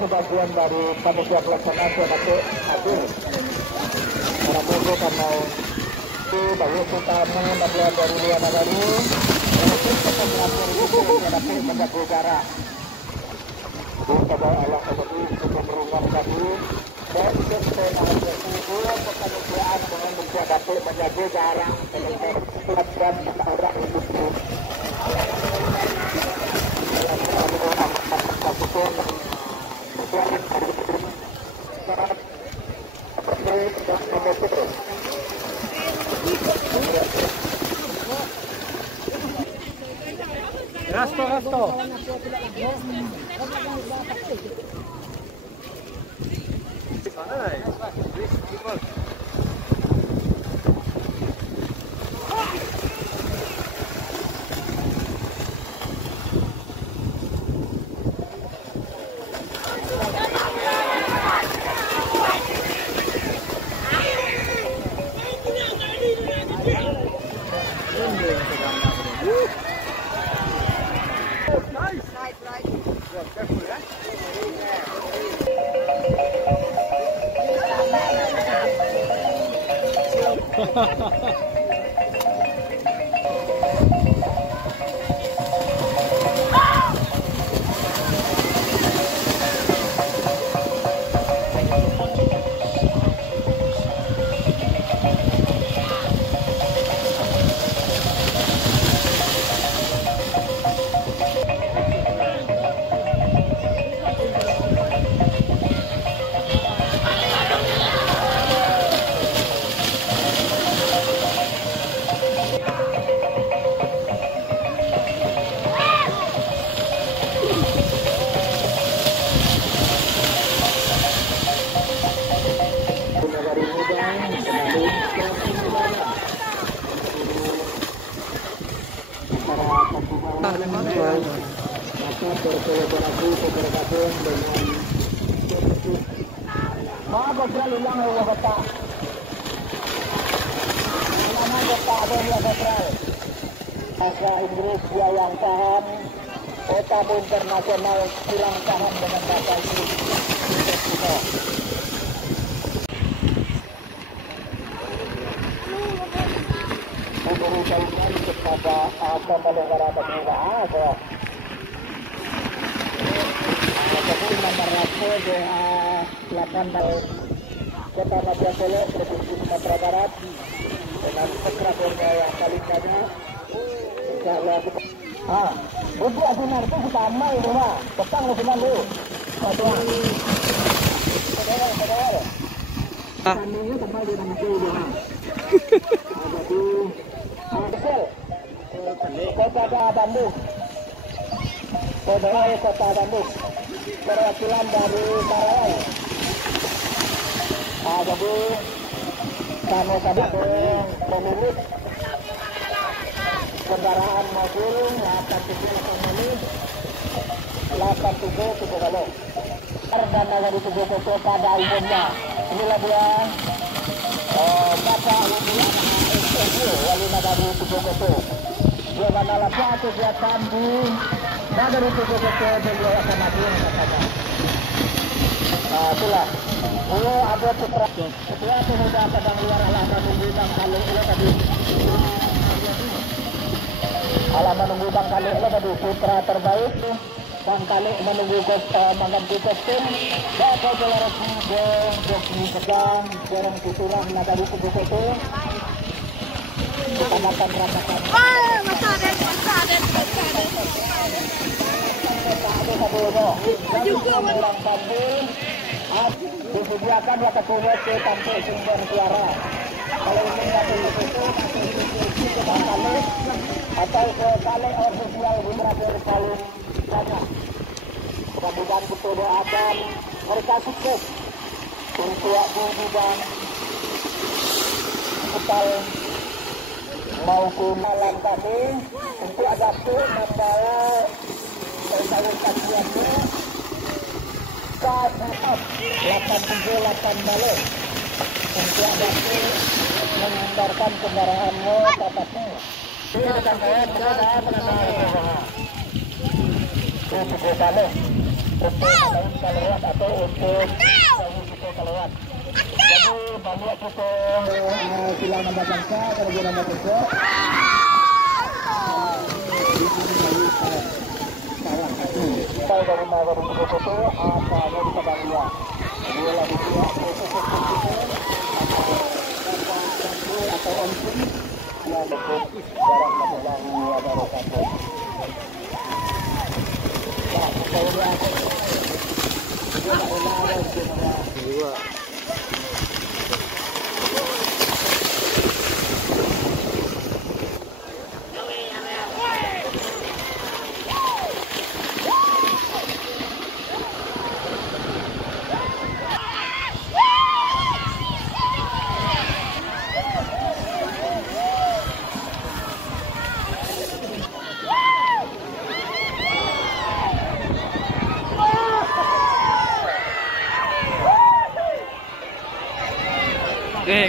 Sebagian dari panitia pelaksana Datuk Agung para bobo karena itu bahwa kita mengambil dari luar negara untuk kita mengatur itu dapat menjaga jarak kepada Allah seperti untuk berumah tadi dan kita mengatur itu kepanitiaan dengan dapat menjaga jarak dan orang untuk Rasto. Bahasa Inggris dia yang paham, tamu internasional kurang paham dengan bahasa Inggris. Memberi jauhan kepada penyelenggara pemilihan ada. Jadi nomor rapat DA 8 tahun Kota Madya Solo, Provinsi Sumatera Barat dengan sekretarnya yang paling banyak. Insyaallah untuk Agunar itu kita amal itu mah, petang Agunar dulu. Kaminya kembali di nama itu mah. Jadi, Kota Bandung. PBL Kota Bandung, perwakilan dari Karawang. Jadi sama-sama pemilik kendaraan mobil 87 kalau dana dari tujuh foto pada umumnya. Inilah dia Bapak Wali Nagari tujuh foto. Dia mana lakukan kegiatan di Nagari tujuh foto beliau akan maju katanya. Itulah. Ini ada putra ketua pemuda Padang Luar halaman nunggu Bang Kali ini tadi. Halaman nunggu Bang Kali ini tadi putra terbaik. Bang Kali menunggu mengganti kostum. Bapak Jelarasi Dong Sedang Jorong Kuturang Nagari Tujuh Foto. Kecamatan Rambakan. Juga orang Bandung. Disediakan waktu punya ke sampai sumber suara. Kalau ingin dapat itu ke Kali atau ke Kali official Bumradir paling banyak. Mudah-mudahan betul doakan mereka sukses untuk di bidang kapal maupun malam kami untuk adaptu membawa salurkan siapnya KF 878 balik untuk adaptu mengantarkan kendaraanmu tapatnya. Ini dekat saya untuk balik untuk kelewat atau untuk kelewat. Jadi banyak kita silang nama bangsa kalau dia nama bangsa. Saya dari Nagari Tujuh Foto asalnya di Padang Luar. Dia lagi dia atau onsin yang dekat barang masalah ada rokato. Nah, saya dia juga.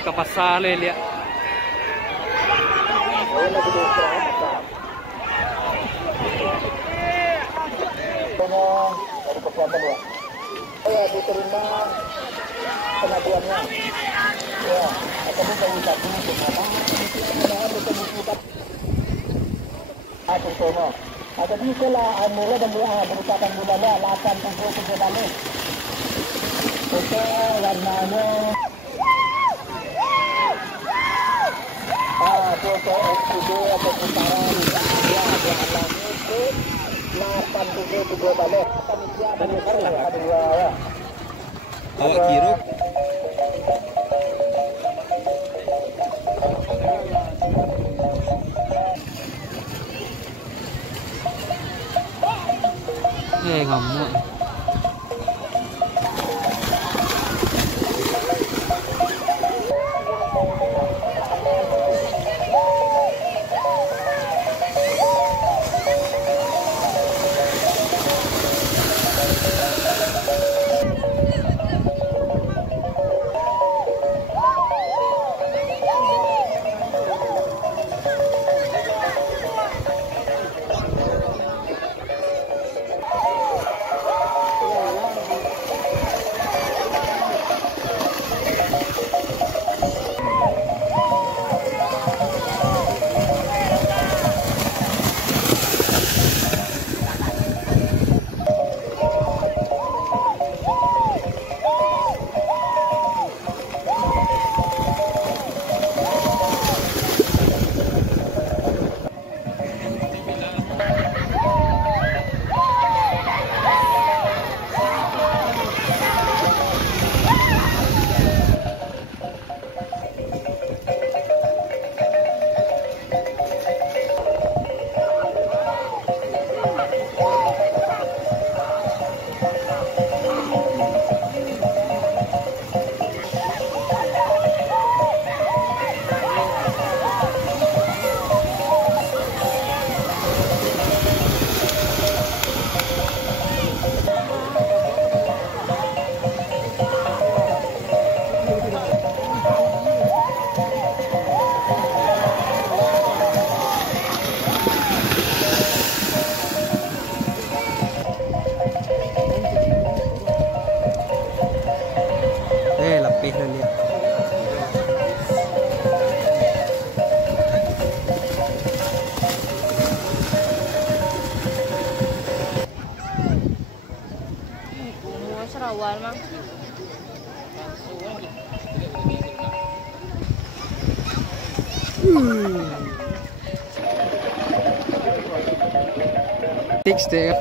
Kapasale lihat. Dari kesehatan ya. Ya diterima pengaduannya. Ya, akan bisa wisata bersama. Contohnya. Jadi itulah mulai dan merupakan budaya 877 balik. Itu warnanya foto FPD atau putaran ya jalan itu 872 balik. Bawa kiruk. Ngamuk. Putih lo lihat. Serawal mang. Tiks deh.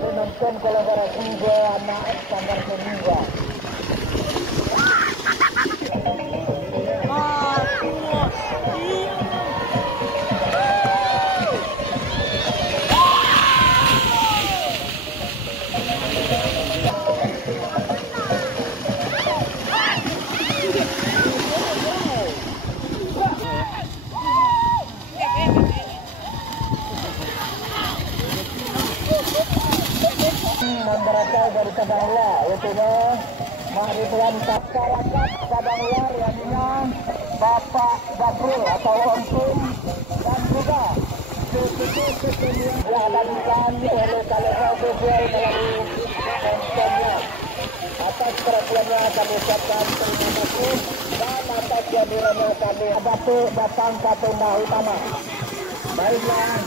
Penonton kolaborasi dua anak standar seminggu. Memberasal dari Sabangla, yaitu Mahridwan Masyarakat Sabangla yang Bapak Bakrul atau Ontum dan juga sesuatu yang diadakan oleh Kalesa Sosial melalui kontennya. Atas perhatiannya kami ucapkan terima kasih dan atas kehadirannya kami datang ke tenda utama. Baiklah.